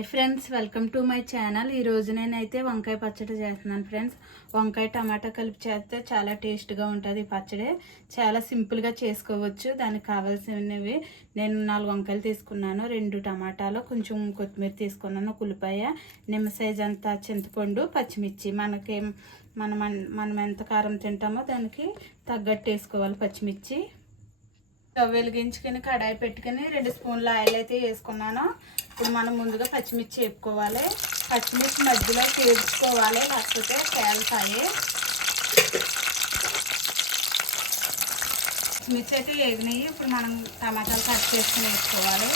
Hi friends, welcome to my channel. ఈరోజు నేనైతే వంకాయ పచ్చడి చేస్తున్నాను ఫ్రెండ్స్. వంకాయ టమాటా కలిపి చేస్తే చాలా టేస్ట్గా ఉంటుంది. పచ్చడి చాలా సింపుల్గా చేసుకోవచ్చు. దానికి కావాల్సినవి నేను 4 వంకాయలు తీసుకున్నాను, 2 టమాటాలు, కొంచెం కొత్తిమీర తీసుకున్నాను, ఒక ఉల్లిపాయ, నిమ్మ సైజ్ అంత చింతపండు, పచ్చిమిర్చి. మనం ఎంత కారం తింటామో దానికి తగ్గట్టు వేసుకోవాలి పచ్చిమిర్చి. స్టవ్ వెలిగించుకొని కడాయి పెట్టుకుని 2 స్పూన్ల ఆయిల్ అయితే వేసుకున్నాను. ఇప్పుడు మనం ముందుగా పచ్చిమిర్చి వేపుకోవాలి. పచ్చిమిర్చి మధ్యలో వేపుకోవాలి, లేకపోతే పేలుతాయి. పచ్చిమిర్చి అయితే వేగినాయి. ఇప్పుడు మనం టమాటాలు కట్ చేసుకుని వేసుకోవాలి.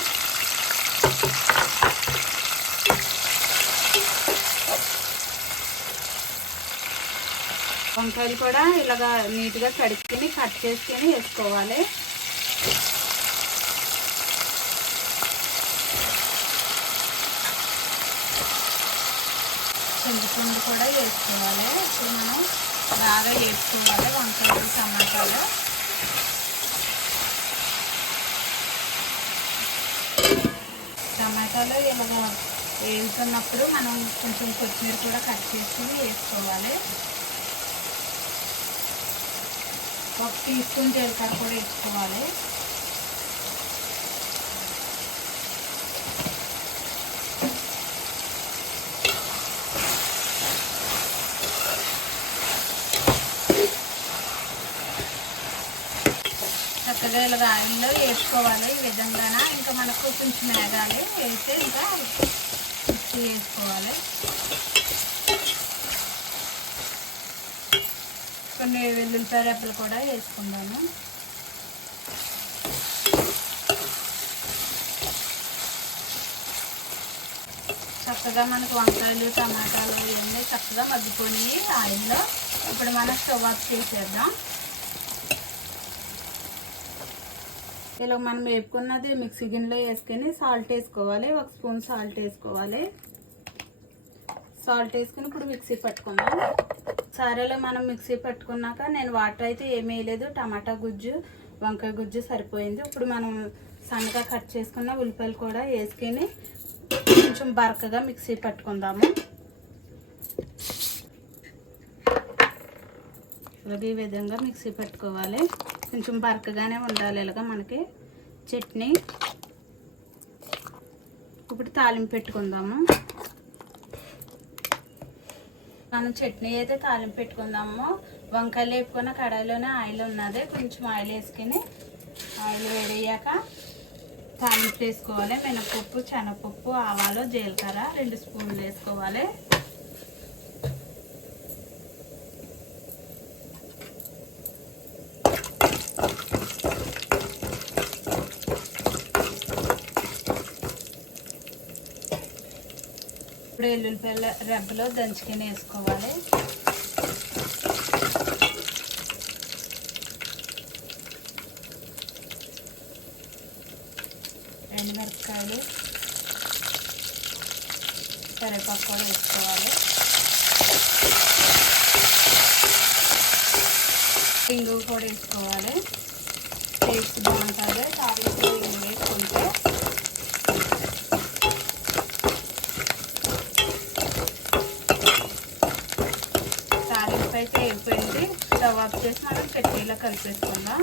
వంకాయలు కూడా ఇలాగా నీట్గా కడుక్కొని కట్ చేసుకొని వేసుకోవాలి. చింతపండు కూడా వేసుకోవాలి. ఇప్పుడు మనం బాగా వేసుకోవాలి వంకాయలు టమాటాలు. టమాటాలు ఇలాగ వేస్తున్నప్పుడు మనం కొంచెం కొత్తిమీర కూడా కట్ చేసుకుని వేసుకోవాలి. 1 టీ స్పూన్ జీలకర్ర కూడా వేసుకోవాలి. చక్కగా ఇలాగ ఆయిల్లో వేసుకోవాలి. ఈ విధంగా ఇంకా మనకు కొంచెం వేగాలి. వేస్తే ఇంకా మిక్సీ వేసుకోవాలి. కొన్ని వెల్లుల్లిపాయ రెబ్బలు కూడా వేసుకుందాము. చక్కగా మనకు వంకాయలు టమాటాలు ఇవన్నీ చక్కగా మగ్గిపోయి ఆయిల్లో. ఇప్పుడు మనం స్టవ్ ఆఫ్ చేసేద్దాం. ఇలా మనం వేపుకున్నది మిక్సీ గిన్నెలో వేసుకొని సాల్ట్ వేసుకోవాలి. 1 స్పూన్ సాల్ట్ వేసుకోవాలి. సాల్ట్ వేసుకుని ఇప్పుడు మిక్సీ పట్టుకుందాం. సరేలో మనం మిక్సీ పట్టుకున్నాక నేను వాటర్ అయితే ఏమీ వేయలేదు. టమాటా గుజ్జు వంకాయ గుజ్జు సరిపోయింది. ఇప్పుడు మనం సన్నగా కట్ చేసుకున్న ఉల్లిపాయలు కూడా వేసుకొని కొంచెం బరకగా మిక్సీ పట్టుకుందాము. అలాగే ఈ విధంగా మిక్సీ పెట్టుకోవాలి. కొంచెం బరకగానే ఉండాలి ఇలాగా మనకి చట్నీ. ఇప్పుడు తాలింపు పెట్టుకుందాము. మనం చట్నీ అయితే తాలింపు పెట్టుకుందాము. వంకాయలు వేపుకున్న కడాయిలోనే ఆయిల్ ఉన్నది. కొంచెం ఆయిల్ వేసుకొని ఆయిల్ వేడయ్యాక తాలింపు వేసుకోవాలి. మినపప్పు, శనగపప్పు, ఆవాలు, జీలకర్ర 2 స్పూన్లు వేసుకోవాలి. ఇప్పుడు ఎల్లుల్లిపాయల రెబ్బలో దంచుకొని వేసుకోవాలి. ఎండుమిరపకాయలు, కరివేపాకు కూడా వేసుకోవాలి. ఇంగు కూడా వేసుకోవాలి. టేస్ట్ బాగుంటుంది తాలింపు వేసుకుంటే. తాలింపు అయితే అయిపోయింది. స్టవ్ ఆఫ్ చేసి మనం చట్నీలో కలిపేసుకుందాం.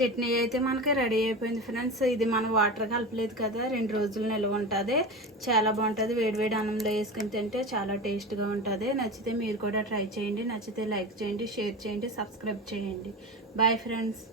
చట్నీ అయితే మనకి రెడీ అయిపోయింది ఫ్రెండ్స్. ఇది మనం వాటర్ కలపలేదు కదా, 2 రోజులు నిల్వ ఉంటుంది. చాలా బాగుంటుంది. వేడివేడి అన్నంలో వేసుకుని తింటే చాలా టేస్ట్గా ఉంటుంది. నచ్చితే మీరు కూడా ట్రై చేయండి. నచ్చితే లైక్ చేయండి, షేర్ చేయండి, సబ్స్క్రైబ్ చేయండి. Bye friends.